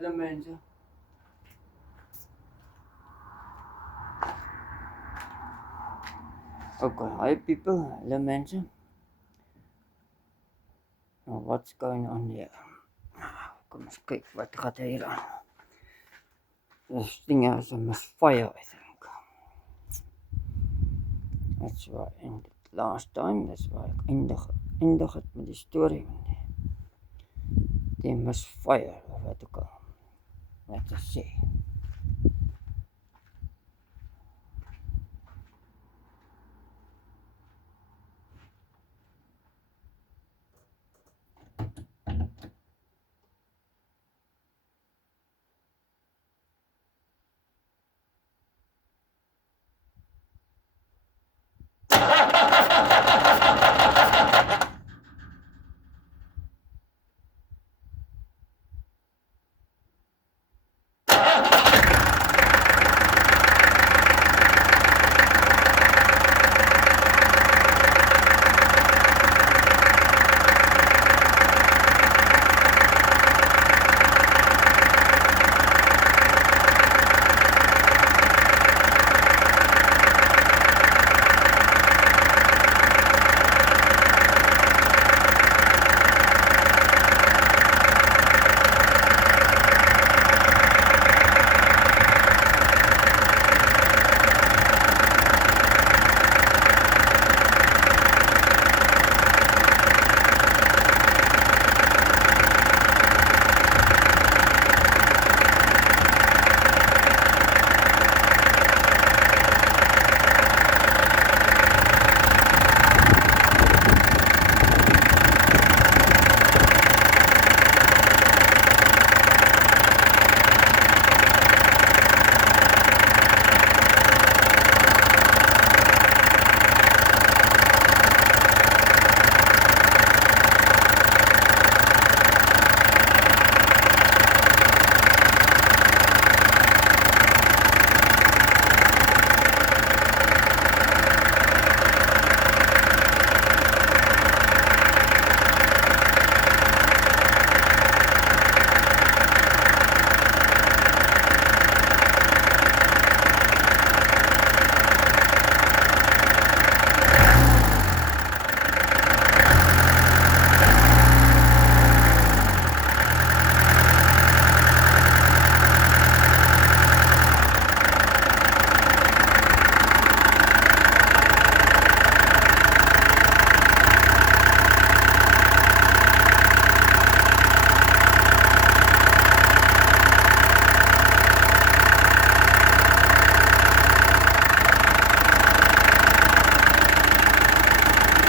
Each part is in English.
Elementen. Okay, hi people, elementen. Now what's going on here? Kom eens kijken, wat gaat hier aan? This thing has a misfire, I think. That's why I ended last time. That's why ek eindig het met die storie. Die misfire, of wat ook al. Wat te sê.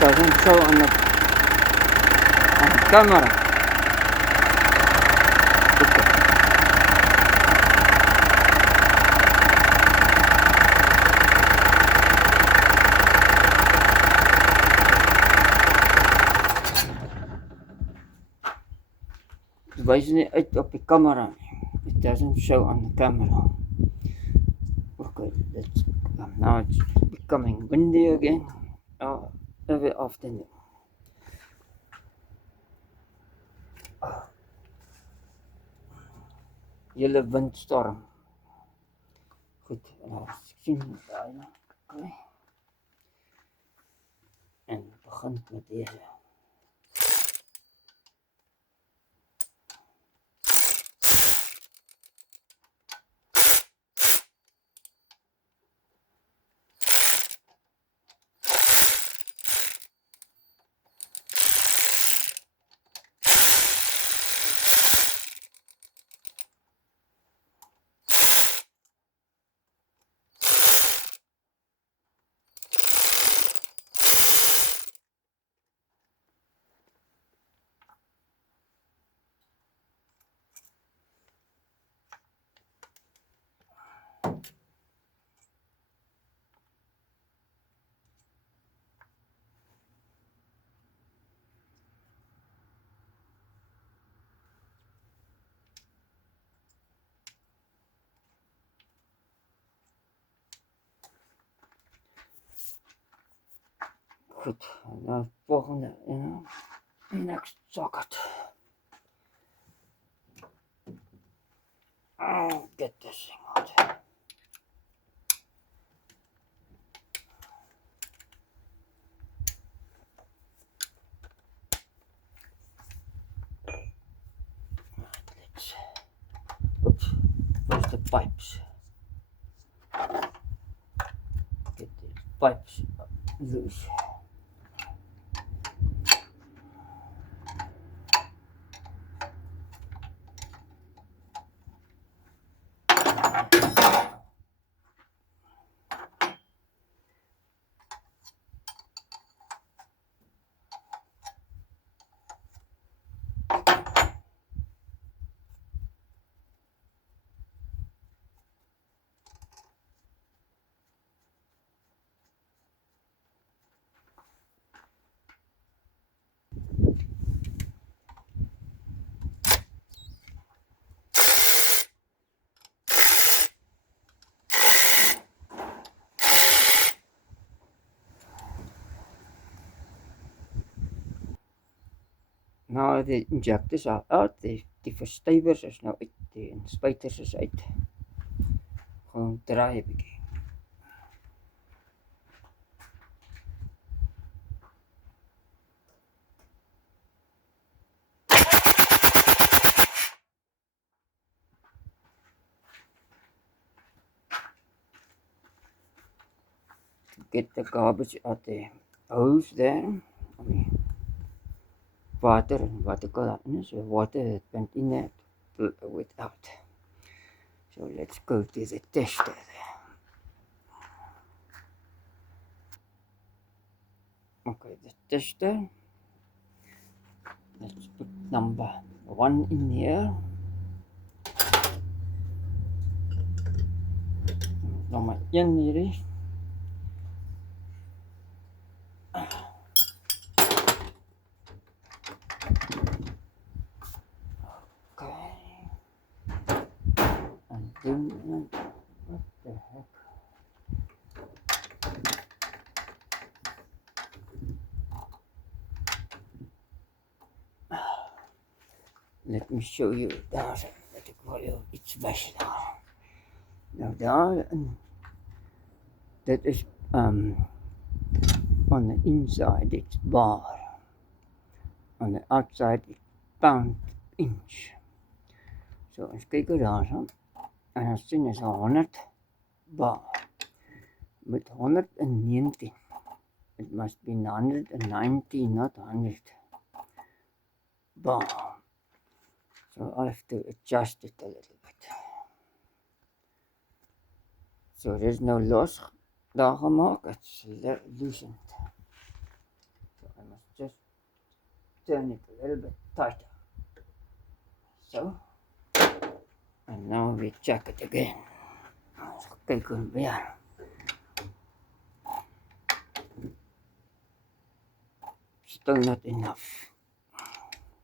Doesn't show on the camera. Okay. Het wys nie uit op die camera nie. It doesn't show on the camera. Okay, now it's becoming windy again. Every afternoon. Julle windstorm. Goed, ek sien daai nou. Okay. En begin met deze. Goed, nou volgende, next socket. Get this thing out. Let's. Oops. Where's the pipes? Get the pipes loose. Nou, die injectors are out, die verstuivers is nou uit, die spuiters is uit. Gewoon draai 'n bietjie. Get the garbage out the hose there. I mean, water and what you call that, so water that went in there without. So let's go to the tester there. Okay, the tester. Let's put number 1 in here. Nommer 1 hierdie. And then, what the heck? Let me show you. Daar let ik wel iets weg daar. Nou daar, that is on the inside it's bar. On the outside it's pound inch. So ons kyk hoe daar so. En ons sien is 100 bar. Met 119. It must be 190, not 100 bar. So I have to adjust it a little bit. So there's no loss daar gemaak, it's loosened. So I must just turn it a little bit tighter. So, and now we check it again. Kyk hoe weer. Still not enough.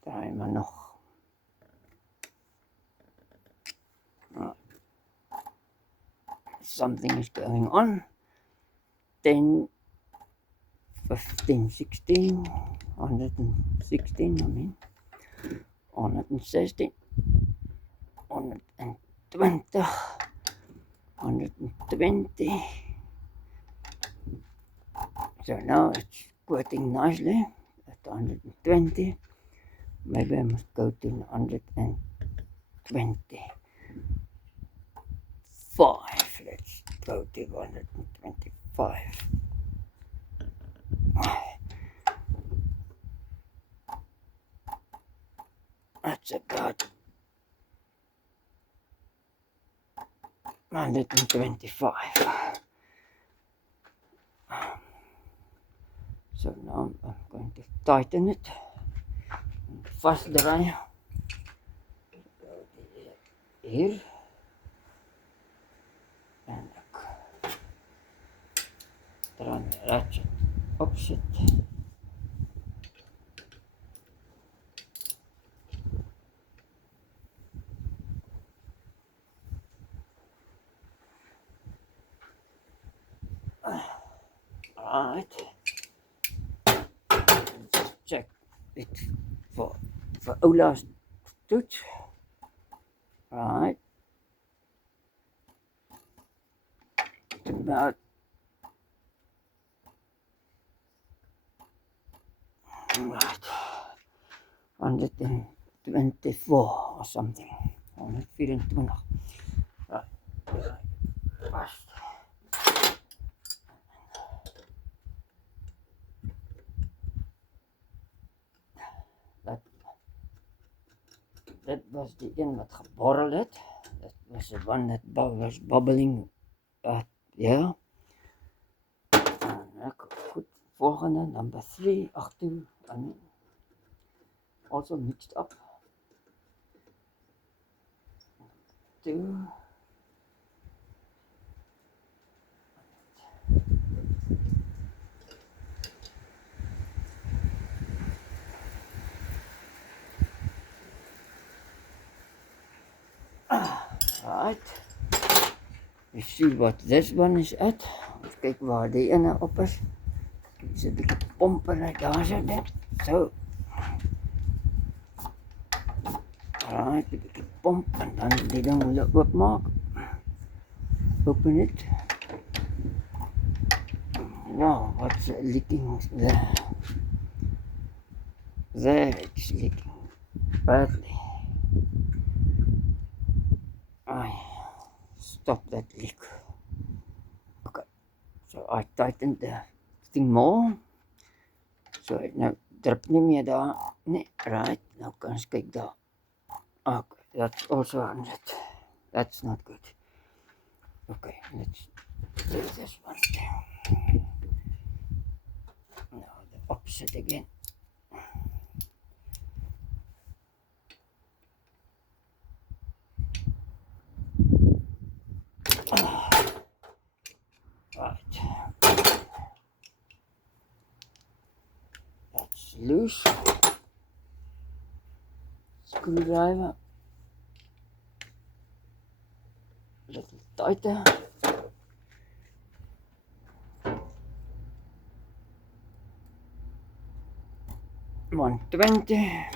Draai maar nog. Something is going on. 10, 15, 16, 116, I mean. 116, 120, 120. So now it's quitting nicely at 120. Maybe I must go to 125. Let's go to 125. That's about 125. So now I'm going to tighten it. Fast draai. Hier. En ek draai die ratchet opsit. Alright. Just check it for Ola's toets. Alright. about 124 or something. 124. Right. Vast. Dat was die een wat geborreld het. Dat was the one that was bubbling. Yeah. Goed. Volgende, number 3, 2, and also mixed up. 2. Right. You see what this one is at. Kijk waar die ene op is. Er is een beetje pompen daar zo net. Zo. Right, een beetje pomp en dan die ding opmaken. Open it. Wow, what's leaking there? There it's leaking badly. Stop that leak. Okay, so I tightened the thing more. So nou drip nie meer daar. Nee, right. Nou kan ons kyk daar. Okay, that's also 100. That's not good. Okay, let's do this one. Now the opposite again. Right. That's loose. Screwdriver. A little tighter. $120.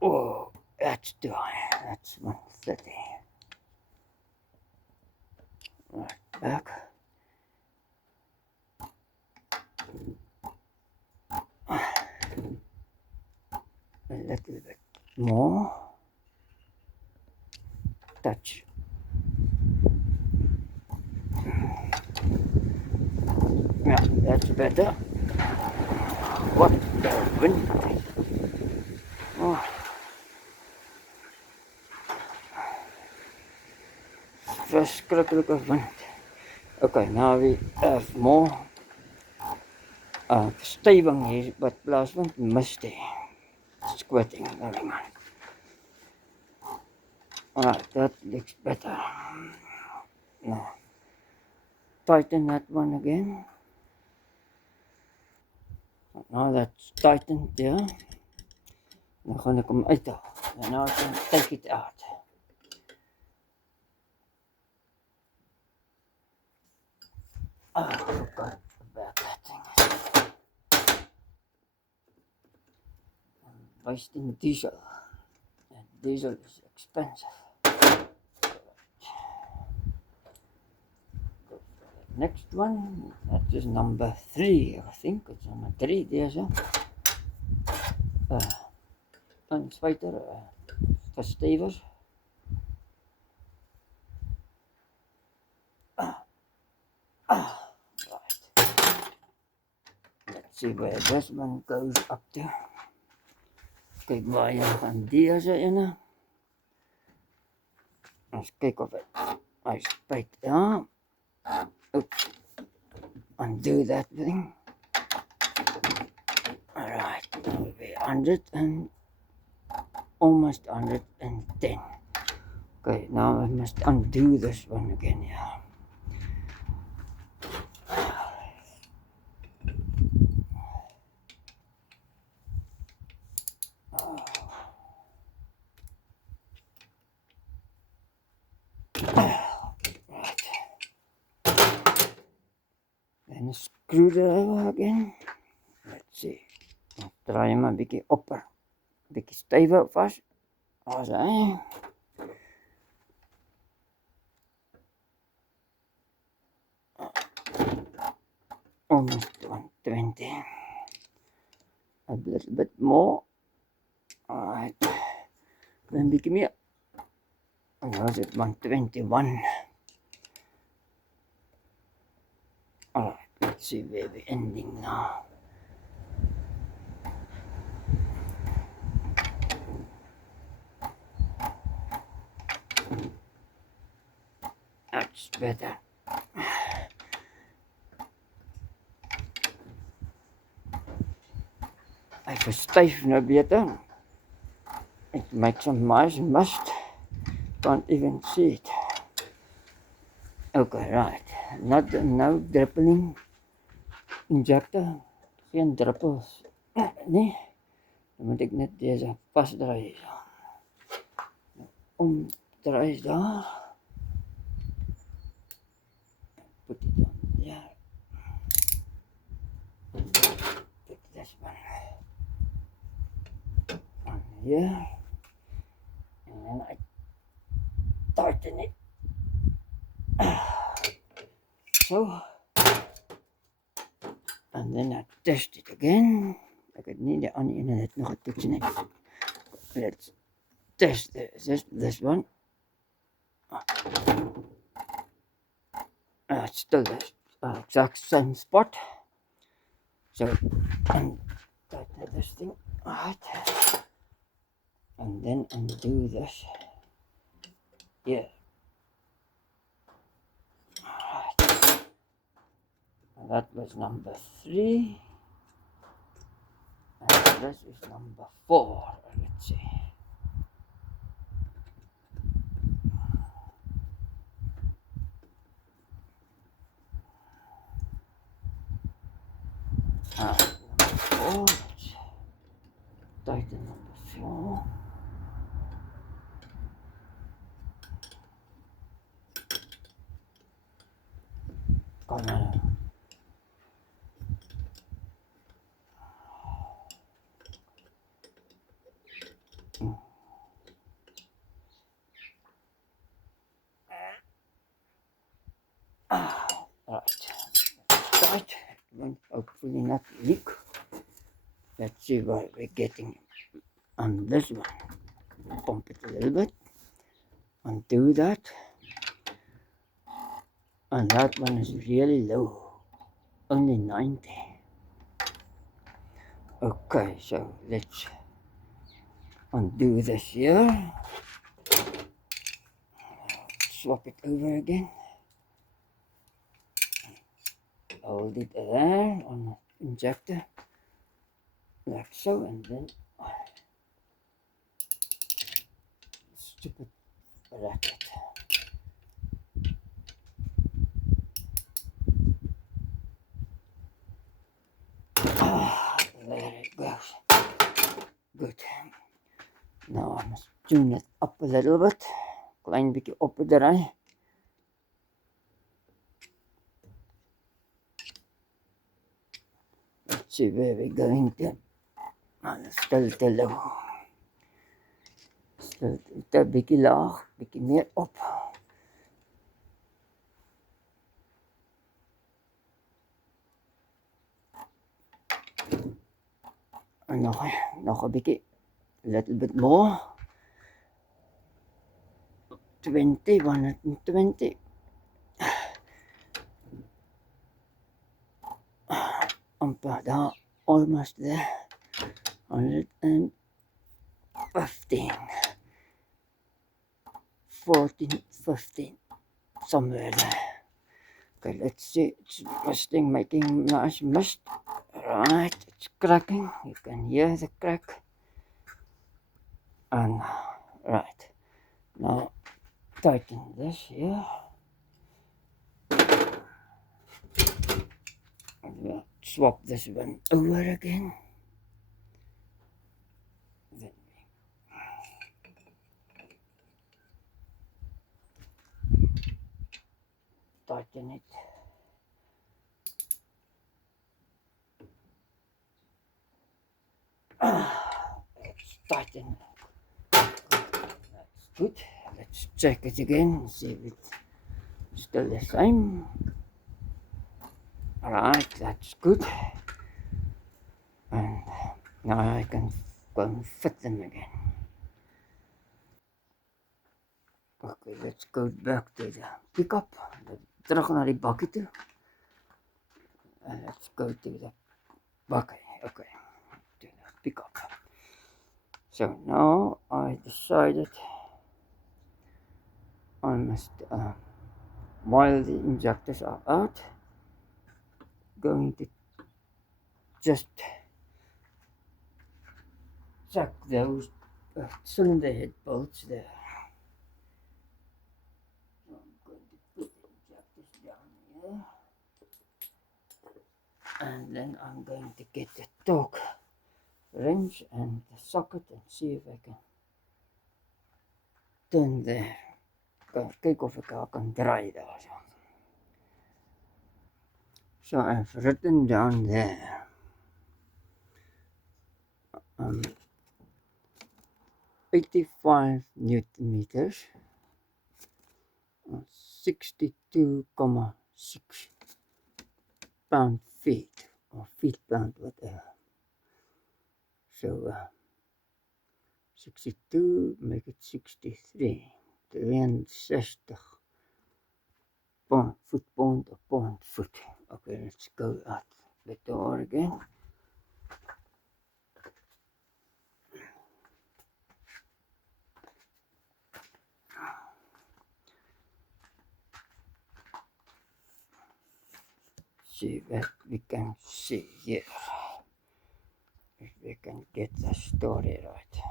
Oh, that's too high. That's 130. Right back. A little bit more. Touch. Yeah, that's better. What the wind? Oh. Verschrikkelijke wind. Okay, now we have more stewing here, but plaasvind misty. Squirting going on. Alright, that looks better. Now, tighten that one again. Now that's tightened there. Dan gaan ek hom uithaal. And now I can take it out. Oh, I forgot about that thing. I'm wasting diesel. And diesel is expensive. Next one, that is number 3, I think. It's number 3, there's a unspuiter, verstevers. Right. Let's see where this one goes up to. Kijk waar je van deze in. Eens kijken of hij spuit. Ja. Oops. Undo that thing. Alright, now we're 100 and almost 110. Okay, now I must undo this one again, yeah. Then a screwdriver again. Let's see. draai hem 'n bietjie opper, bietjie stywer vas. As hy almost 120. A little bit more. Alright. Then bietjie meer. And now it's at 121. Alright, let's see where we're ending now. That's better. Hy verstyf nou beter. It makes some nice must. Can't even see it. Okay, right. No dripping injector. Geen druppels. Nee. Dan moet ek net deze vastdraai. Omdraai daar. Put it on there. Put this one on here. And then I tighten it. So. And then I test it again. Ek het nie die ander ene net nog getoets nie. Let's test this one. It's still the exact same spot. So, and tighten this thing. Alright. And then undo this. Yeah. Alright. That was number 3. And this is number 4. Let's see. Number 4. Tighten number 4. Come on. Right. It won't hopefully not leak. Let's see what we're getting on this one. Pump it a little bit. Undo that. And that one is really low. Only 90. Okay, so let's undo this here. Swap it over again. Hold it there on the injector. Like so, and then stupid racket. There it goes. Good. Now I must tune it up a little bit. Klein bietjie opdraai. Let's see where we're going to. Still te low. Still te bietjie laag, bietjie meer op. En nog 'n bietjie, a little bit more. 120. Amper daar, almost there. 115. 14, 15, somewhere there. Okay, let's see. It's rusting, making nice mist. Right, it's cracking. You can hear the crack. And right, now tighten this here. And we'll swap this one over again. Then tighten it. tighten. That's good. Let's check it again, see if it's still the same. Alright, that's good. And now I can go and fit them again. Okay, let's go back to the pickup. Terug naar die bakkie toe. And let's go to the bakkie. Okay, to the pickup. So now I decided I must, while the injectors are out, going to just check those cylinder head bolts there. So I'm going to put the injectors down here, and then I'm going to get the torque wrench and the socket and see if I can turn there. Kyk of ek haar kan draai daar. So I've written down there 85 Newton meters, 62.6 pound feet or feet pound, whatever. So 62 make it 63, 63 pound, foot pound or pound foot. Okay, let's go out the door again. See what we can see here, if we can get the story right.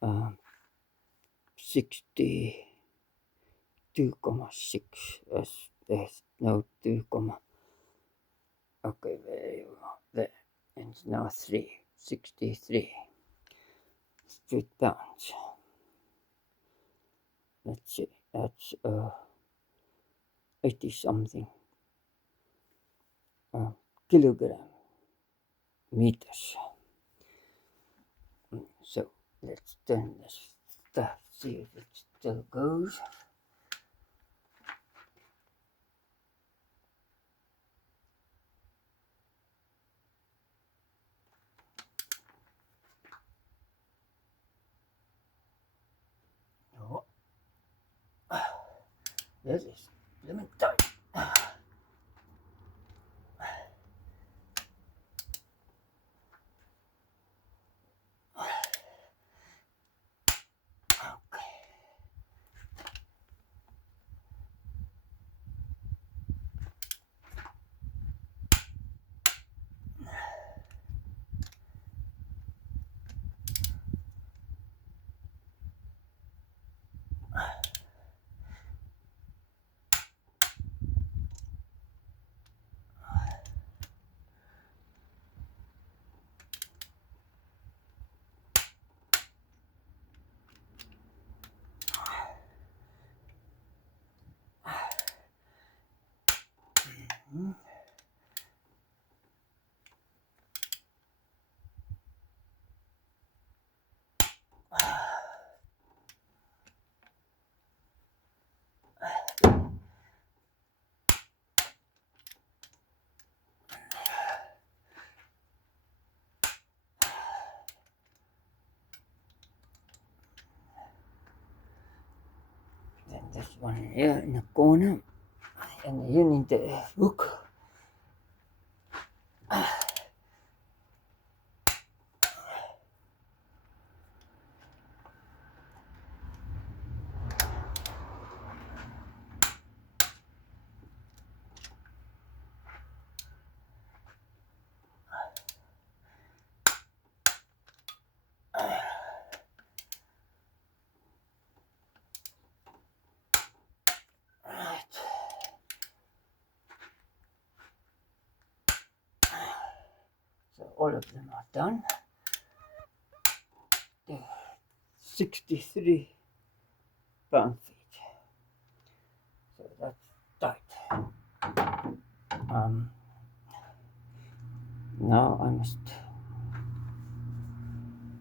Um, 62.6. There's no 2, okay, there you go, there, and it's now 63 foot pounds. Let's see, that's 80 something kilogram meters. So let's turn this stuff, see if it still goes. Oh, this is lemon tight. Then this one here in the corner, and here in the hook. So all of them are done. They're 63 pound feet. So that's tight. now I must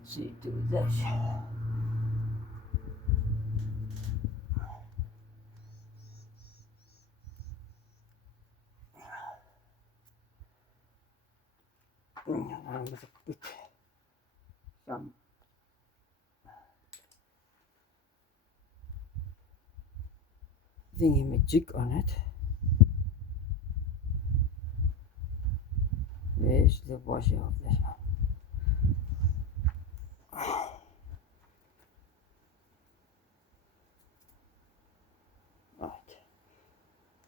see to this. I must put some thingy magic on it. Where's the washer of this one? Right.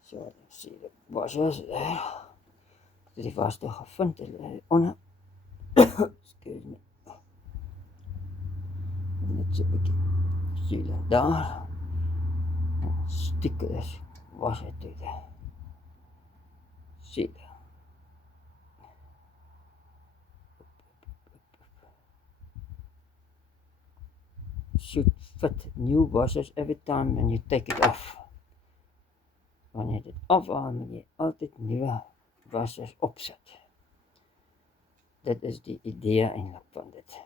So you see the washers there. Die was toch gevonden onder. Excuse me. Net so 'n bietjie sealant daar. Stick this washer to the seat. Should fit new washers every time when you take it off. Wanneer je dit afhaal, moet je altijd nieuwe washers opzetten. That is the idea eindelijk van dit.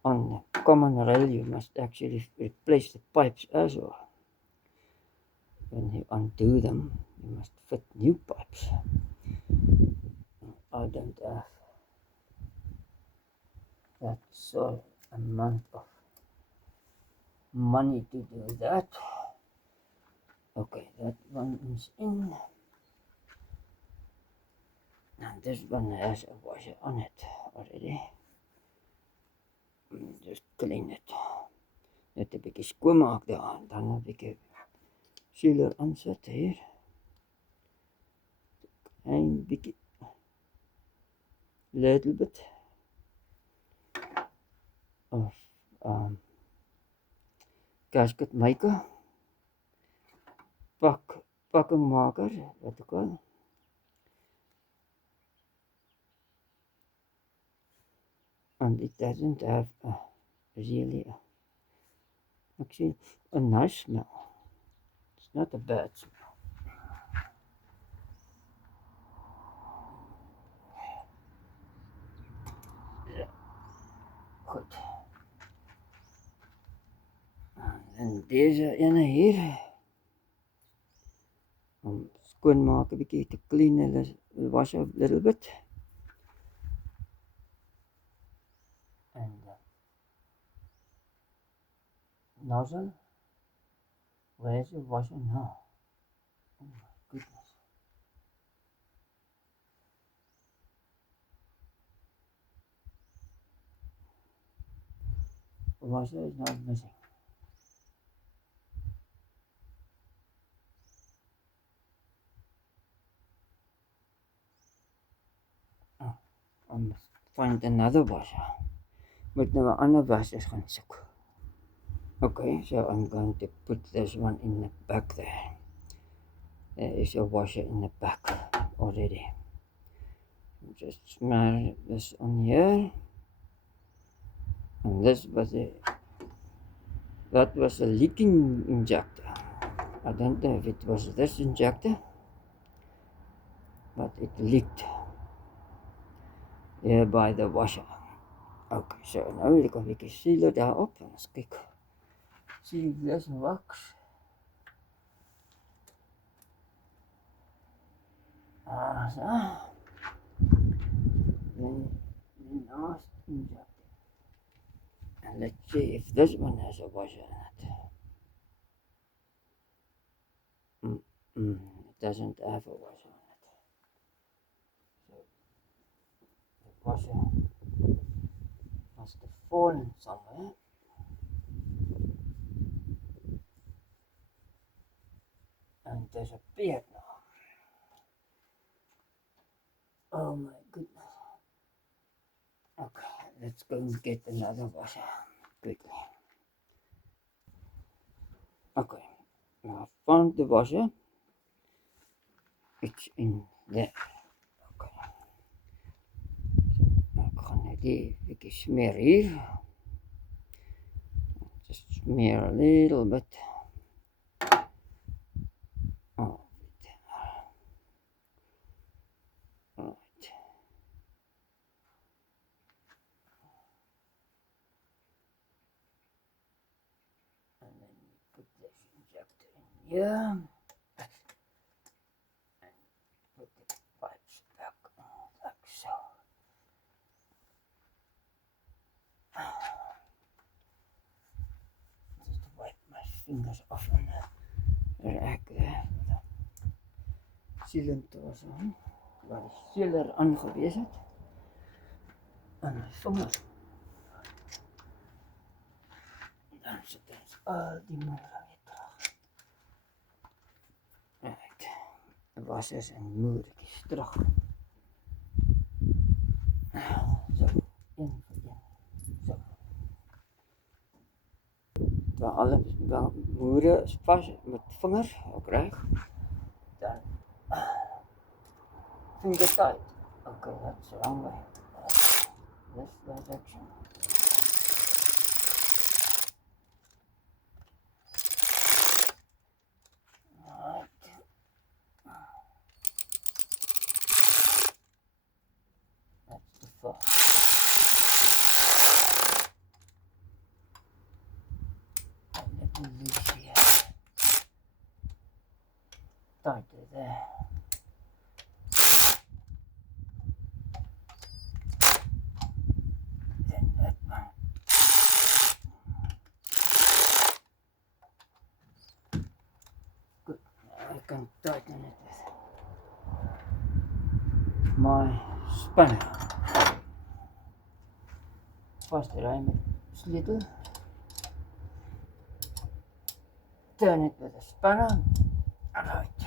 On the common rail, you must actually replace the pipes as well. When you undo them, you must fit new pipes. I don't have that sort of amount of money to do that. Okay, that one is in. And this one has a washer on it already. Just clean it. Net 'n bietjie skoonmaak daar, dan 'n bietjie sealer aansit hier. En bietjie little bit of gasket maker, pakking maker, wat ook al. And it doesn't have really actually a nice smell. It's not a bad smell. Yeah. Goed. En deze ene hier. Skoonmaak 'n bietjie te clean the wash a little bit. And nozzle. Where's the washer now? Oh my goodness. The washer is now missing. Oh, I must find another washer. Moet nou 'n ander washer gaan soek. Okay, so I'm going to put this one in the back there. There is a washer in the back already. Just smear this on here. And that was a leaking injector. I don't know if it was this injector, but it leaked here by the washer. Okay, so now we're going to seal it up and stick. See if this works. So. Then the last injector. And let's see if this one has a washer in it. It doesn't have a washer in it. So the washer must have fallen somewhere. And disappeared now. Oh my goodness. Okay, let's go and get another washer quickly. Okay, now I found the washer. It's in there. Okay. So ek gaan net die bietjie smeer hier. Just smear a little bit. Oh, right. here. Put the pipes back like so. Just wipe my fingers off on the rack there. Sealant was aan, waar die sealer aangewees het. En my vingers. Dan sit ons al die moere weer terug. Right. Wassers en moertjies terug. Zo, een vir een. Zo. Dan alle moere is vas met vinger, ook reg. Dan finger tight. Okay, that's the wrong way. This direction. Right. That's the first. And let me loose here. Tighter there. Then that one. Good. Now I can tighten it with my spanner. Vasdraai met sleutel. Turn it with a spanner. Alright.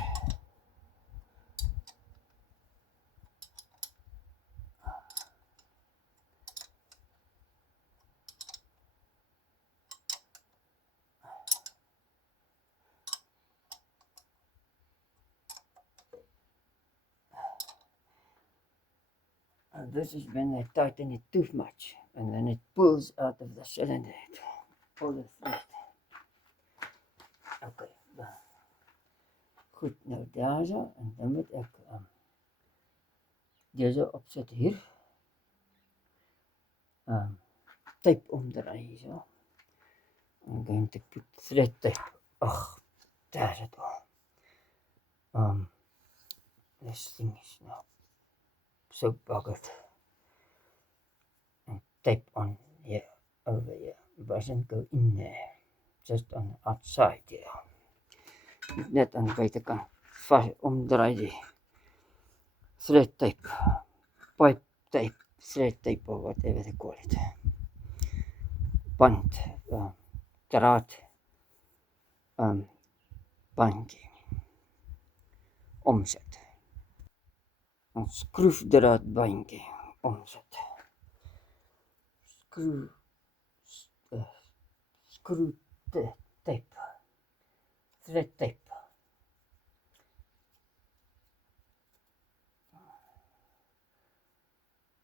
And this is when I tighten it too much, and then it pulls out of the cylinder head. Pull the thread. Okay, goed, nou daar zo, en dan moet ek deze opzet hier. Tape omdraai hier zo. I'm going to put thread tape. Ugh, daar is het al. This thing is now so buggered. And tape on here, over here. It doesn't go in there. Just on the outside here. Net aan de buitenkant vast omdraai die thread tape, pipe tape, thread tape or whatever they call it. Band, draad, bandjie, omzet. Een schroefdraadbandje omzet. Screw tape, thread tape.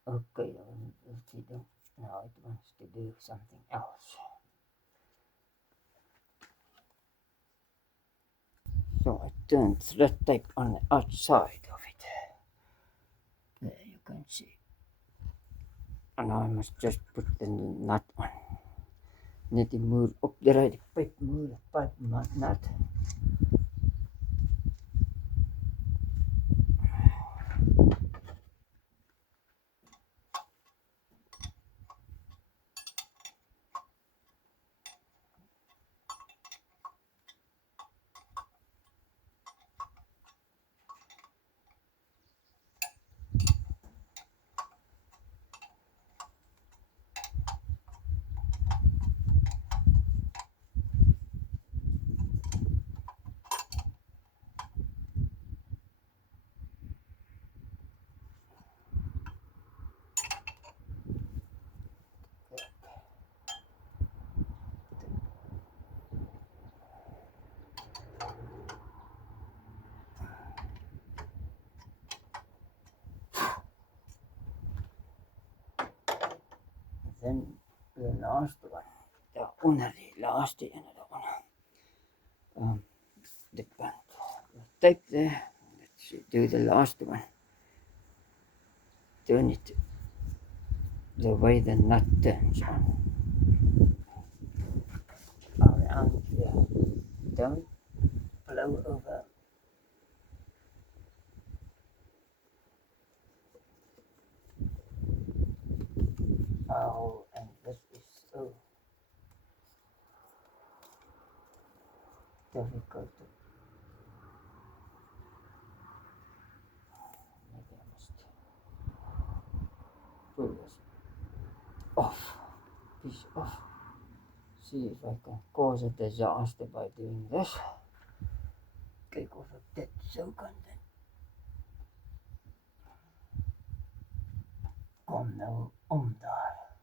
Okay, now it wants to do something else. So I turned thread tape on the outside of it. There you can see. And now I must just put the nut on. Net die moer opdraai, die pypmoer, die pyp nut. Then the last one, daaronder, die laaste ene daaronder. The band. Tape there. Let's do the last one. Turn it the way the nut turns on. Around here. Don't flow over. Oh, and this is so difficult to maybe I must pull this off, piece off. See if I can cause a disaster by doing this. Kijk of ik dit zo kan doen. Kom nou om daar.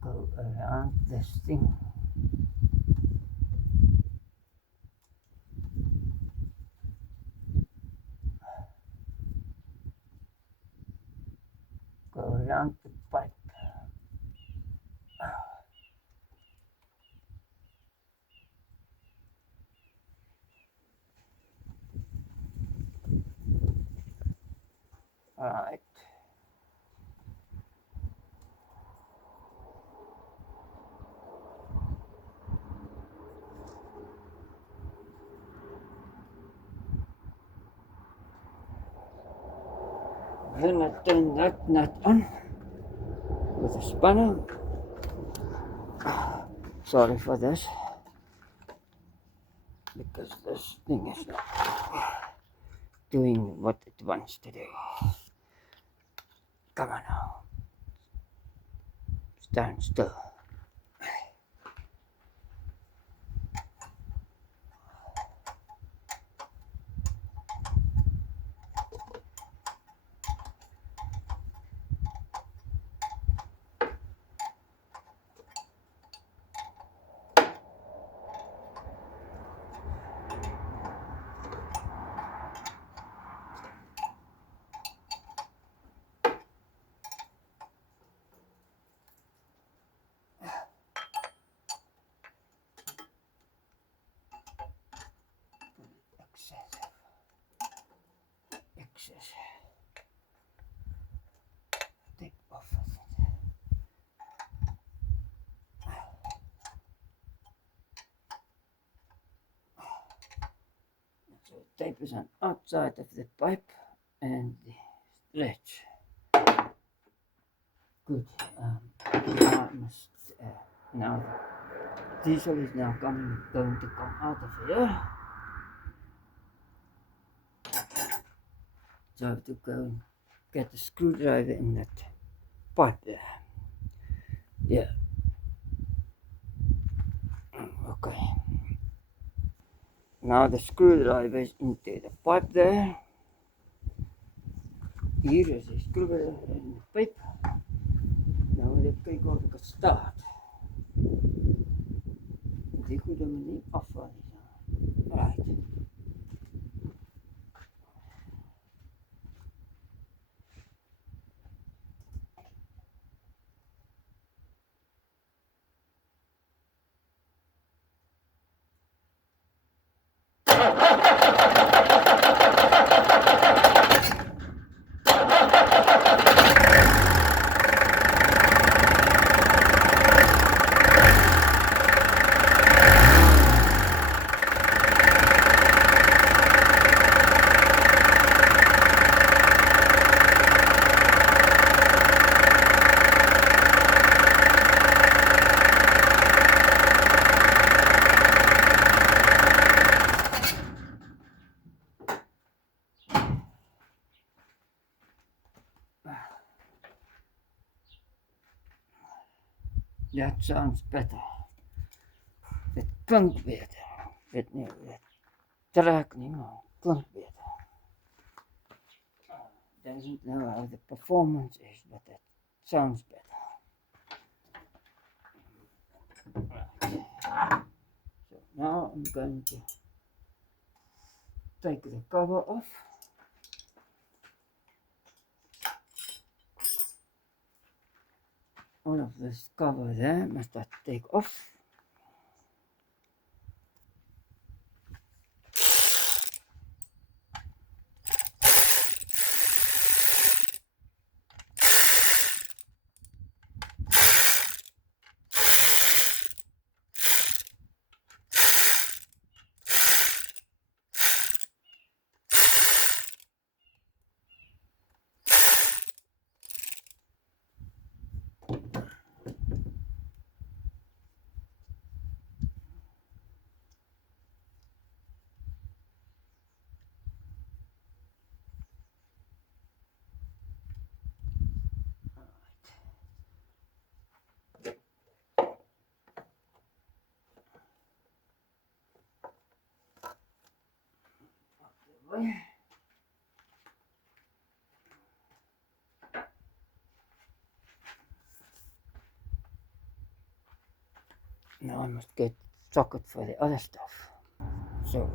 Go around this thing. Go around the pipe. Alright. Then I turn that nut on with a spanner. Sorry for this, because this thing is not doing what it wants to do. Come on now. Stand still. Excess. Take off of it. So tape is on outside of the pipe and the stretch. Good. Now I must now diesel is now going to come out of here. So I have to go and get the screwdriver in that pipe there. Yeah. Okay. Now the screwdriver is into the pipe there. Hier is the screwdriver in the pipe. Nou wil ek kyk of ek kan start. Die goede manier afval. Right. That sounds better. It klink beter. Dit nie, dit trek nie, maar klink beter. Doesn't know how the performance is, but it sounds better. Right. So now I'm going to take the cover off. All of this cover there must take off. the way. Now I must get socket for the other stuff. So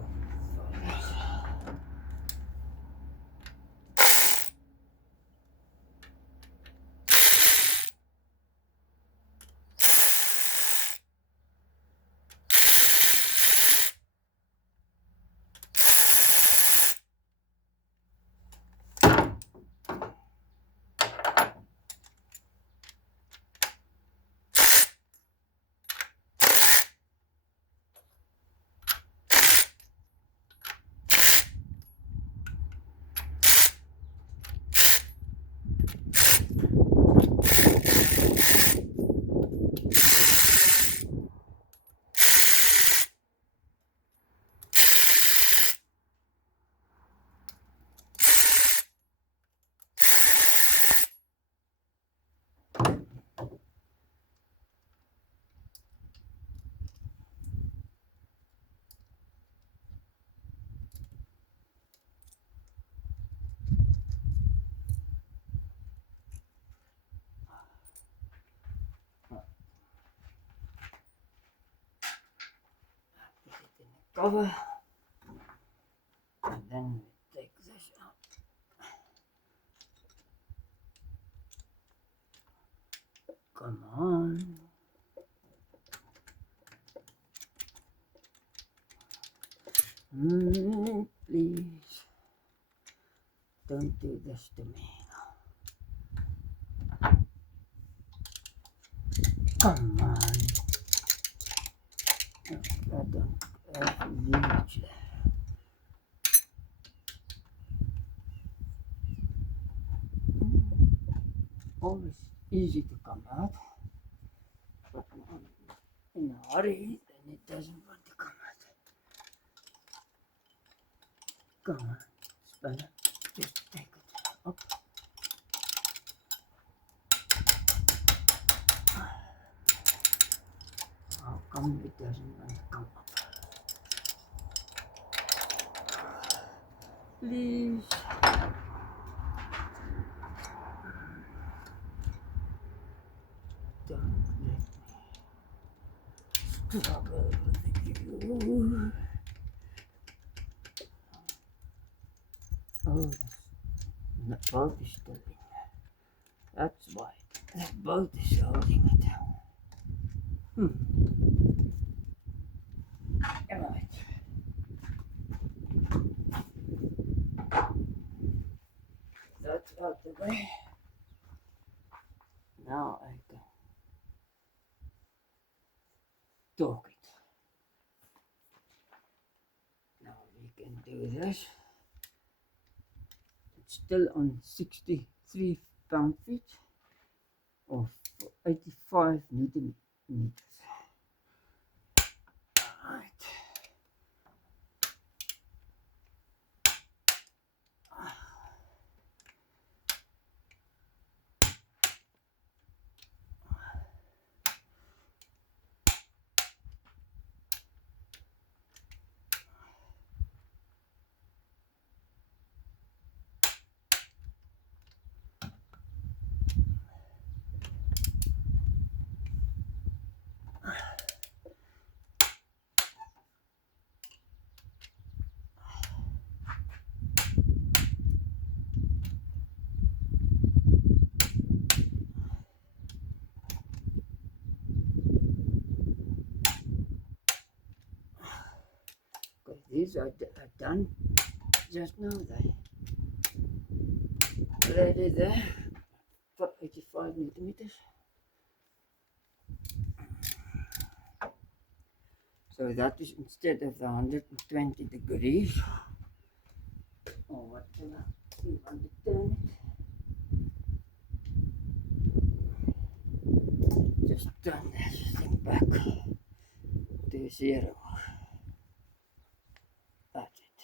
put it in the cover, and then we take this out. Come on. Please don't do this to me. Come on. I don't have leaves there. Always easy to come out, but when I'm in a hurry, then it doesn't want to come out. Come on, spanner, just take it up. How come it doesn't want to come up? Please. Don't let me struggle with you. Oh, the boat is still in there. That's why the boat is holding it down. Alright. That's out the way. Now I can torque it. Now we can do this. It's still on 63 pound-feet or 85 Newton meters. Alright. These are done just now. They ready there for 85 millimeters. So that is instead of the 120 degrees or whatever you want to turn it. Just turn this thing back to 0. That's it.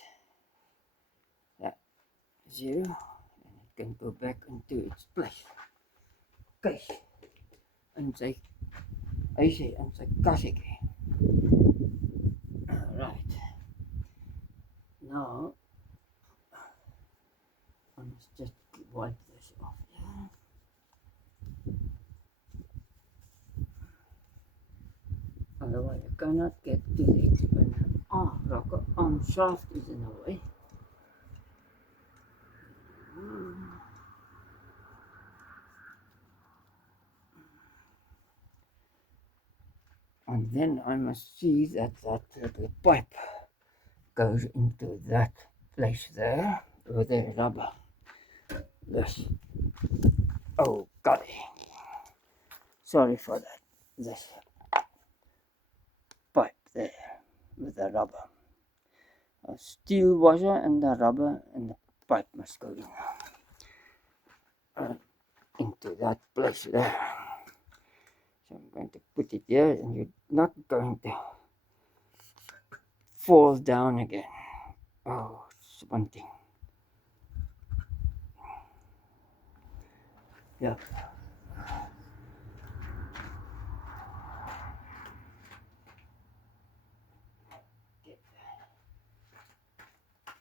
That 0, and it can go back into its place. Okay. En hy sê in sy kassiekie. Alright. Now must just wipe this off. Yeah. Otherwise, I cannot get to it when rocker arm shaft is in the way. And then I must see that the pipe goes into that place there with the rubber. This. Oh, golly. Sorry for that. This pipe there with the rubber. A steel washer and the rubber and the pipe must go in. Into that place there. So I'm going to put it here and you're not going to fall down again. Oh, it's one thing. Yeah. Get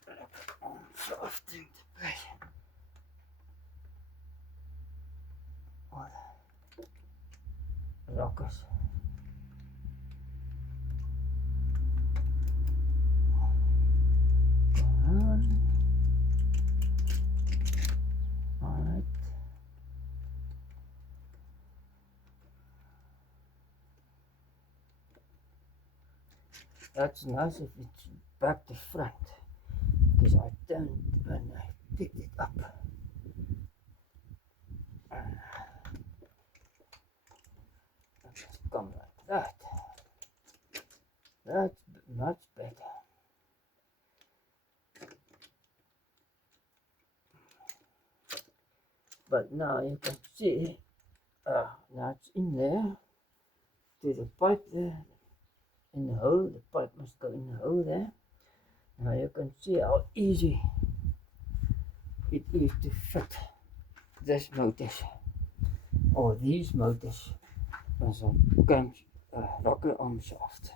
that arm shaft into place. Or the rockers. Alright. That's nice if it's back to front, because I turned when I picked it up. Just come like that. That's much better. But now you can see, now it's in there, to the pipe there, in the hole. The pipe must go in the hole there. Now you can see how easy it is to fit this motors, or these motors, as a rocker arm shaft.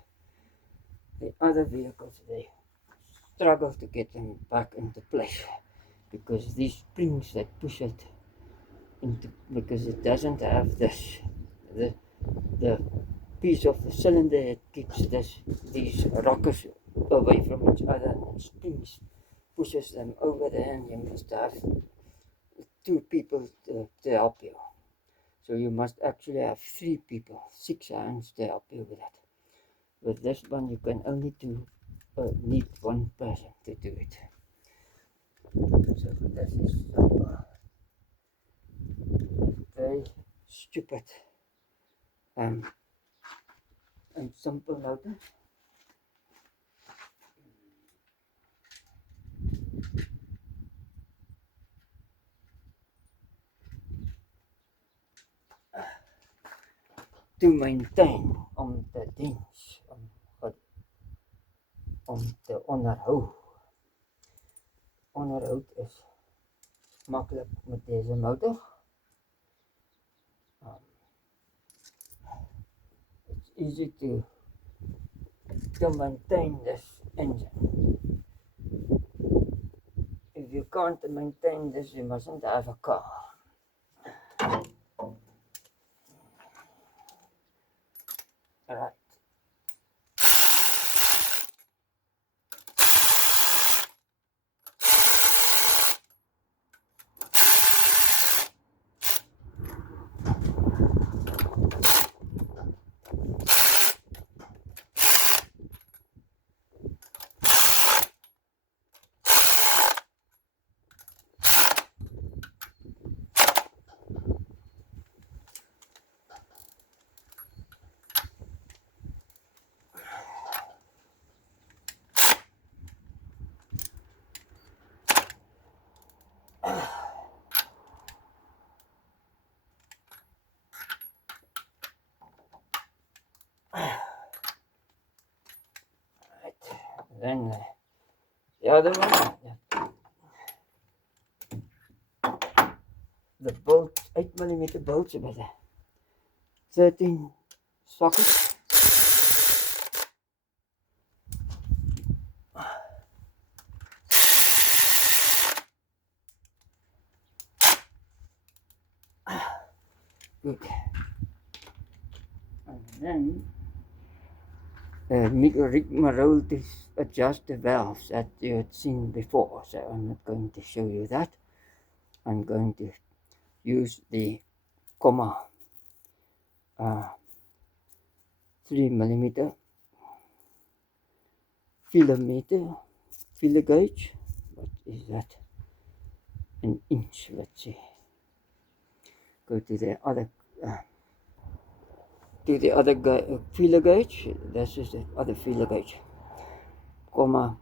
The other vehicles, they struggle to get them back into place because these springs that push it into, because it doesn't have this, the piece of the cylinder that keeps these rockers away from each other, and springs pushes them over there, and you must have two people to help you. So you must actually have 3 people, 6 hands to help you with that. With this one, you can only need 1 person to do it. So this is very stupid and simple motor. To maintain om te diens, om te onderhou. Onderhoud is makkelijk met deze motor. It's easy to maintain this engine. If you can't maintain this, you mustn't have a car. Alright. Then the other one, the bolt, 8mm bolts with a 13 sockets. good. And then rigmarole to adjust the valves that you had seen before, so I'm not going to show you that. I'm going to use the comma 3mm feeler gauge. What is that? An inch, let's see. Go to the other feeler gauge. This is the other feeler gauge. Comma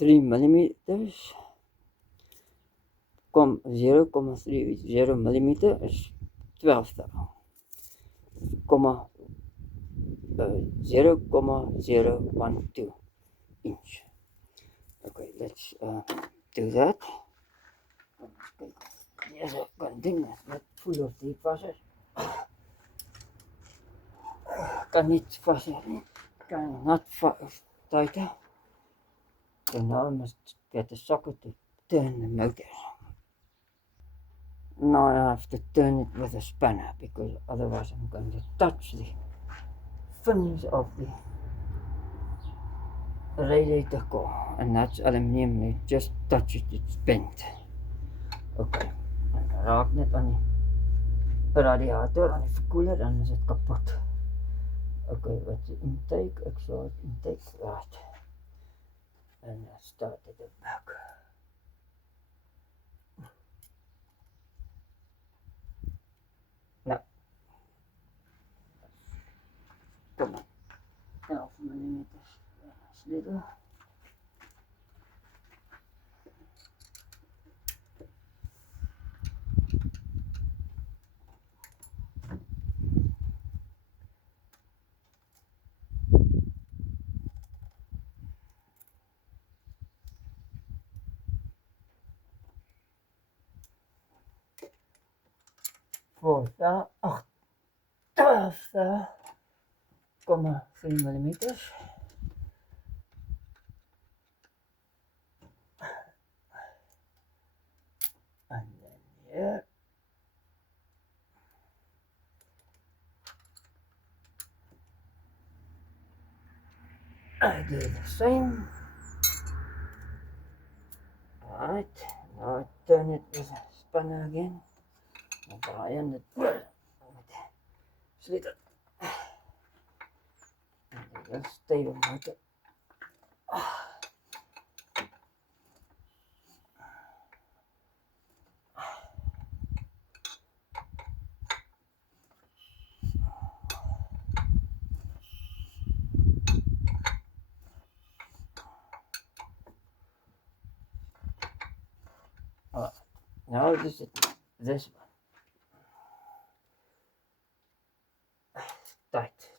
3mm, 0.30mm is 12 thou. Comma 0.012 inch. Okay, let's do that. Yes, I've got a ding that's not full of the passer. Kan niet vastzetten. Kan not tighter. So now I must get the socket to turn the motor. Now I have to turn it with a spanner because otherwise I'm going to touch the fins of the radiator core, and that's aluminium. You just touch it, it's bent. Okay, en dan raak net aan die radiator, aan die verkoeler, dan is het kapot. Okay, what's the intake? Exhaust intake, right. And I started it back. Now, come on. 12mm slither. For that, 12,3mm. And then here. I do the same. Alright, now I turn it with a spanner again. Dan draai je het met sliter. En dan stevig maken. Alright, now this one. Tight.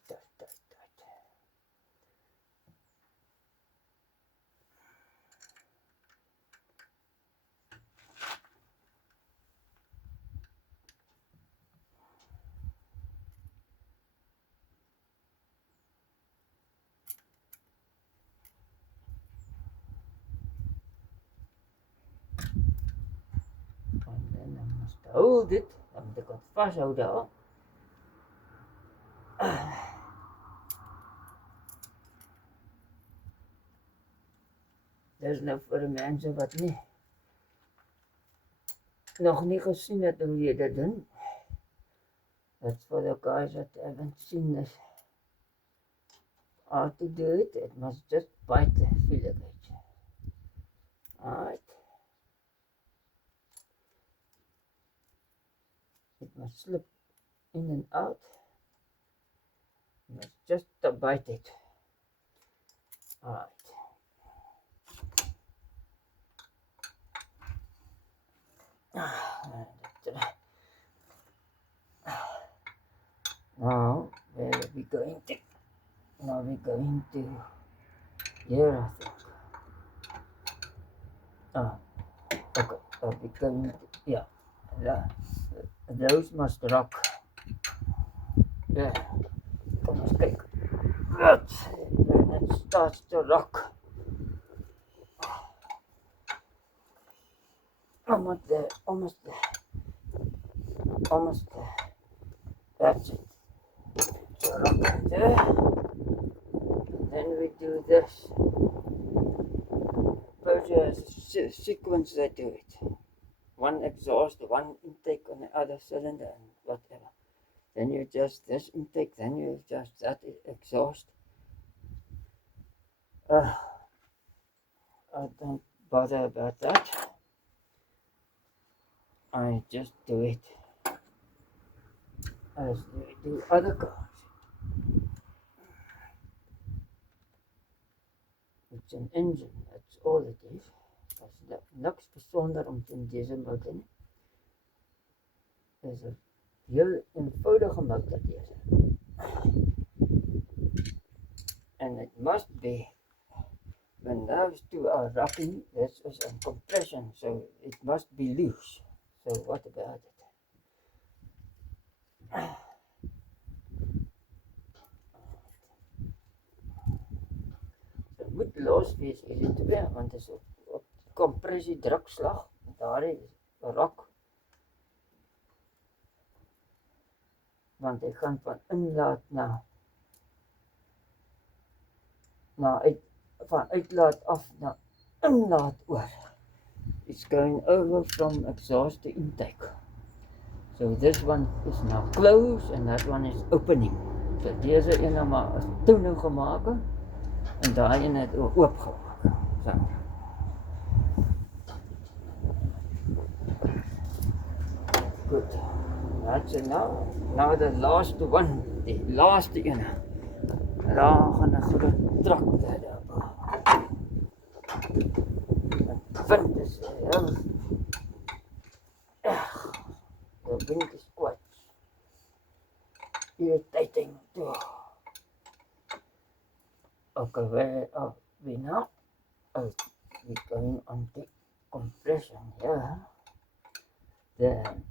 And then I must hold it. Dan moet ik het vasthouden. Dat is nou voor de mensen wat nog niet gezien hebben hoe je dat doet. That's for the guys that haven't seen this. How to do it, it must just bite the feeler gauge. Alright. It must slip in and out. You must just bite it. Alright. Now, where are we going to? Now we're going to here, I think. Okay. We're going to, yeah. Those must rock. Yeah. Kom eens kijken. Good. When it starts to rock. Almost there. That's it. So rock there. And then we do this. Peugeot has a sequence they do it. One exhaust, one intake on the other cylinder and whatever. Then you adjust this intake, then you adjust that exhaust. I don't bother about that. I just do it as we do other cars. It's an engine, that's all it is. Daar's niks besonder om te in deze motor nie. Is 'n heel eenvoudige motor deze. And it must be, when those two are rocking, this is a compression, so it must be loose. So what about it? So het moet los wees hierdie twee, want dit is op compressie drukslag, daardie rok. Want hy gaan van inlaat van uitlaat af na inlaat oor. It's going over from exhaust to intake. So this one is now closed and that one is opening. So deze ene maar is toe nou gemaak en daai ene het oopgemaak. So. Good. That's it now. Now the last one, die laaste ene. Daar gaan 'n groot truk daar. Wind is heel the wind is quite irritating too. Okay, where are we now? Oh, we're going on the compression here. Then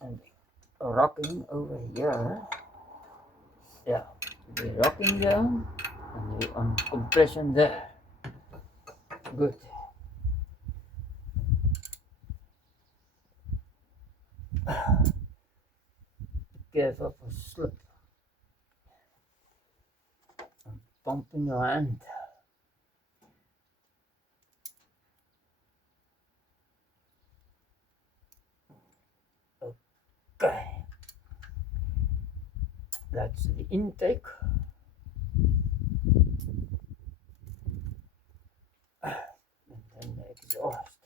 and rocking over here. Yeah, we're rocking there and we're on compression there. Good. Be careful for slip. And bump in your hand. Okay. That's the intake. And then the exhaust.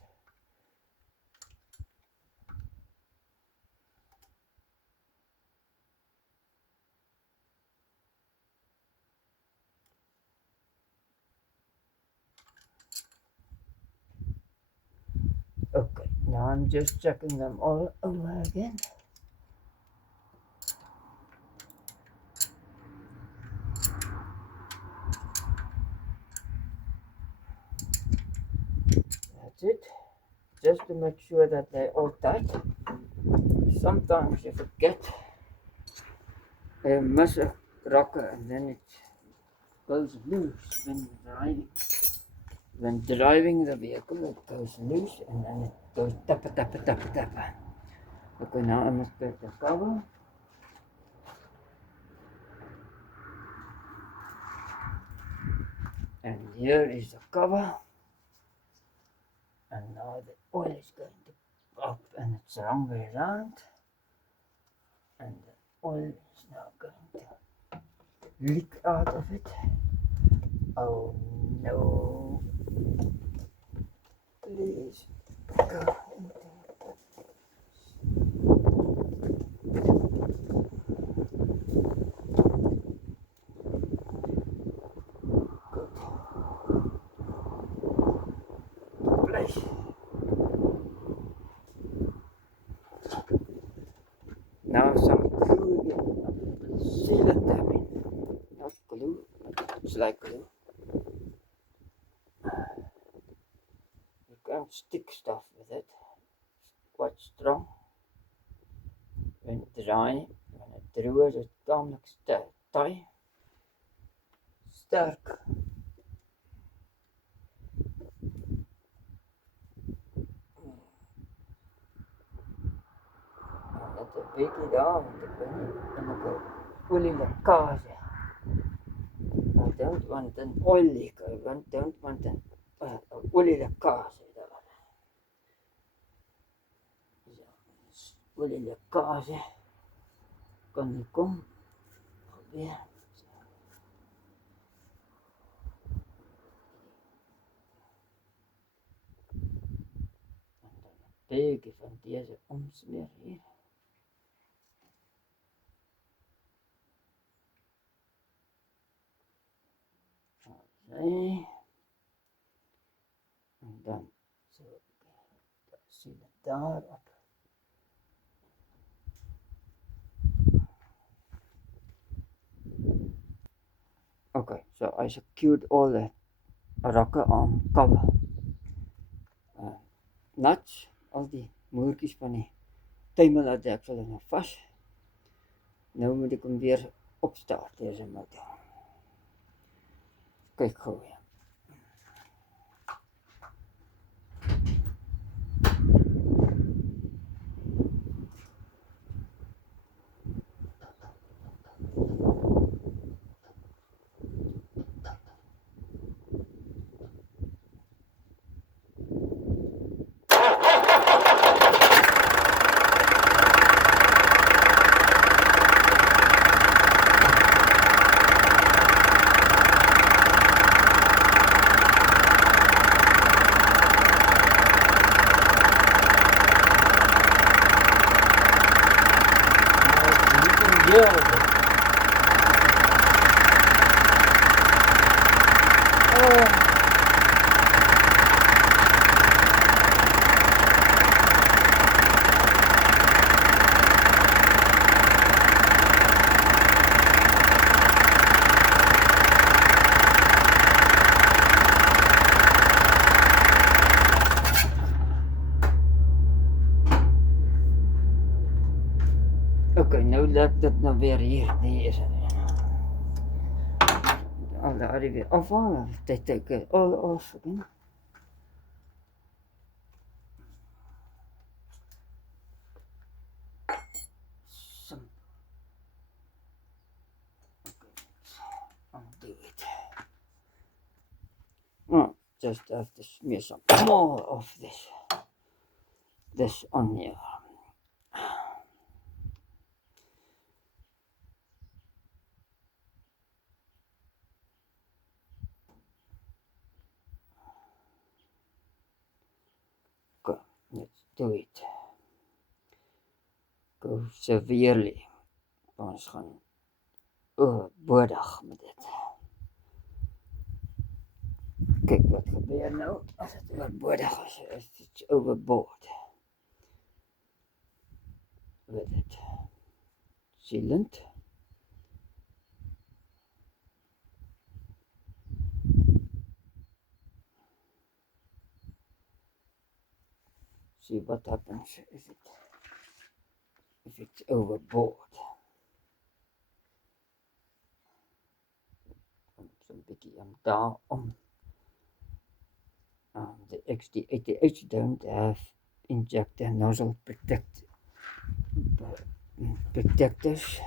Okay, now I'm just checking them all over again. That's it. Just to make sure that they're all tight. Sometimes you forget a miss a rocker and then it goes loose when driving the vehicle. It goes loose and then it goes tappa tappa tappa tappa. Okay, now I must take the cover. And here is the cover. And now the oil is going to pop and it's the wrong way around. And the oil is now going to leak out of it. Oh no. Please go into place. Now some glue in, sealant I mean, not glue, it's like glue. You can't stick stuff with it, it's quite strong. When dry, when it droog is tamelijk taai, sterk. Net beetje daar, want ik weet niet, en ik heb olielekkage. I don't want an oil leak, don't want an olielekkage daar. Zo, olielekkage kan nie kom, probeer. Beetje van deze omsmeer hier. Okay. En dan zo, zie je daarop. Okay, so I secured all the rakke arm cover. Nuts, al die moertjies van die tuimeladeksel is nou vas. Nou moet ek hom weer opstart, deze motor. Kyk gou weer. Ja, okay, nou laat dit nou weer hier, deze. Al daardie weer afhaal, dit teken al af, okay. Undo it. Oh, just have to smear some more of this on here. Okay, let's do it. Go severely. Ons gaan oorbodig met dit. Kyk wat gebeur nou as dit oorbodig is, if it's overboard. With it. Sealant. See what happens if it's overboard. Zo'n beetje daarom. The XD 88 don't have injector nozzle protectors.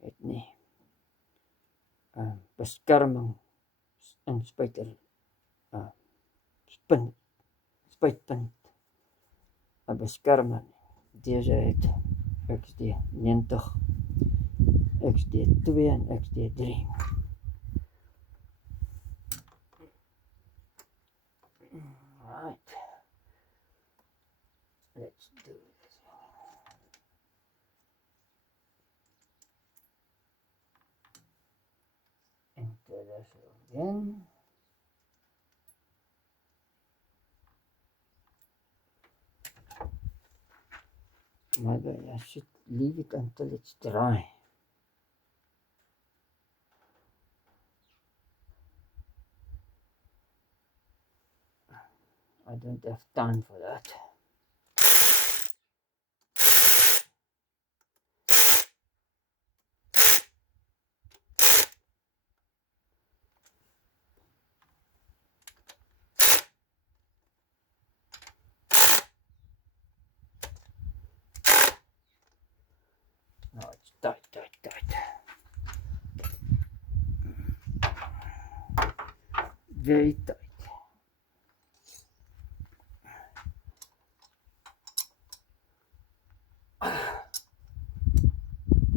Het nie. Beskerming in spuiter spuitpunt. 'n beskermer. Deze het XD 90, XD 2 en XD 3. Right. Let's do this. Enter this again. Maybe I should leave it until it's dry. I don't have time for that. very tight.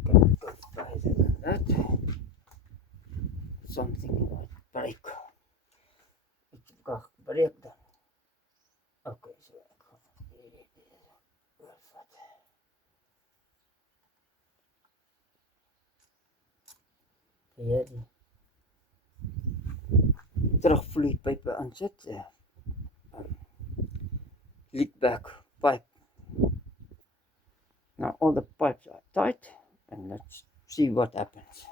Can go further than that. Something about brake. It's got brake done. Okay, so I can't really do that. Hier die terugvloeipype aansit. Leak back pipe. Now all the pipes are tight, and let's see what happens.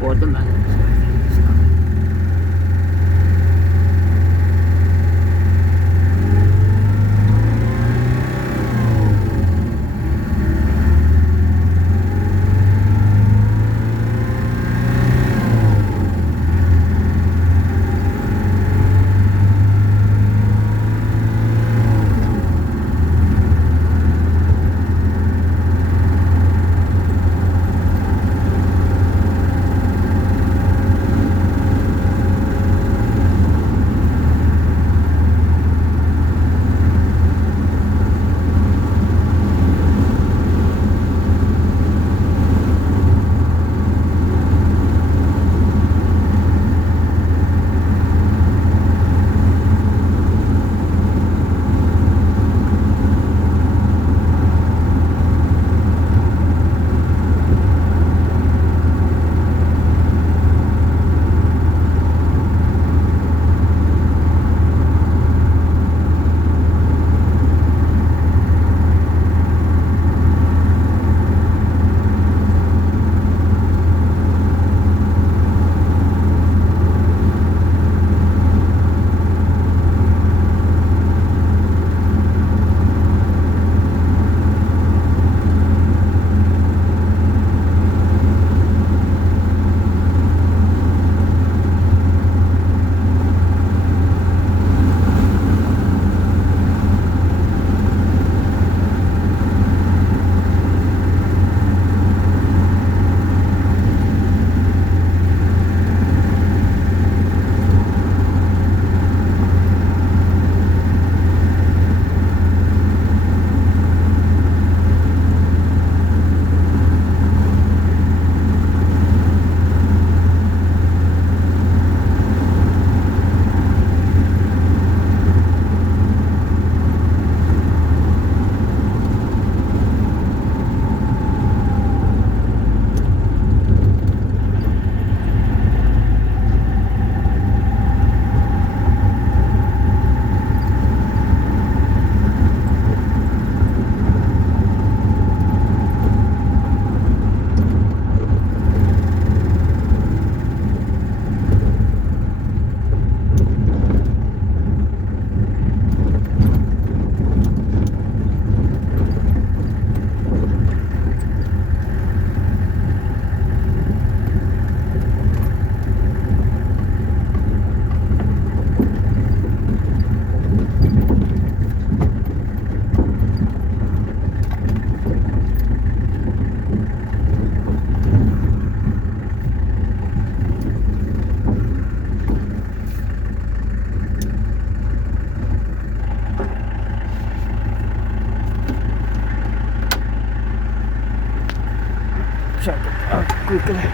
watermelon. Check it out quickly.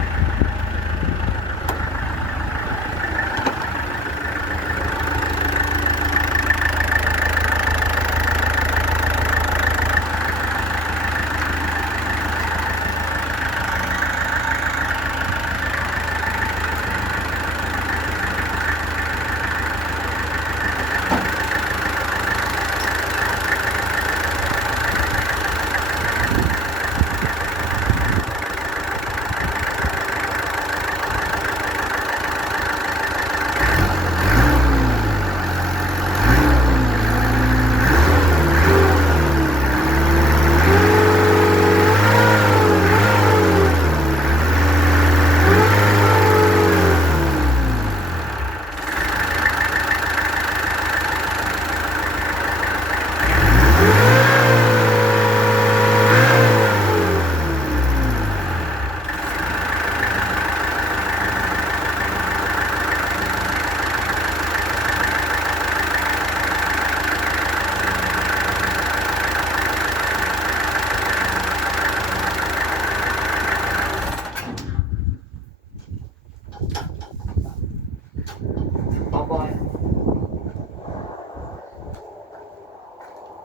Bye-bye.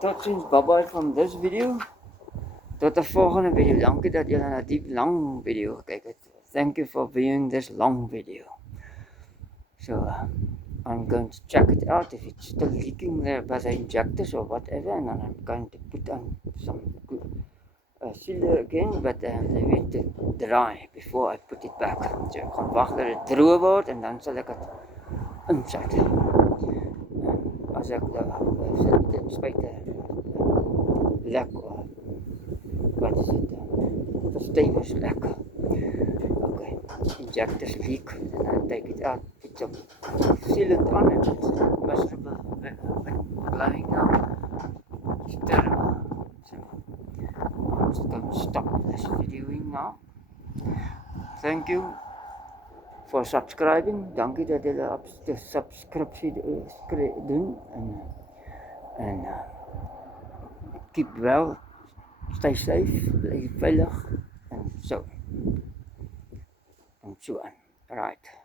Tot ziens, bye-bye van this video. Tot de volgende video. Dankie dat jullie naar die lang video gekeken hebt. Thank you for viewing this long video. So, I'm going to check it out if it's still leaking there by the injectors or whatever, and then I'm going to put on some sealer again, but they went to dry before I put it back. So ek gaan wag dat dit droog word en dan sal ek dit insit. As ek sit dit spuite lek wat is dit? Stewig lekker. Okay, injectors leak and I take it out, put some sealant on it. It's miserable, blowing now. It's terrible. So I'm just going to stop this videoing now. Thank you for subscribing. Dankie dat julle die subscripsie doen en keep well, stay safe, bly veilig en so aan. Right.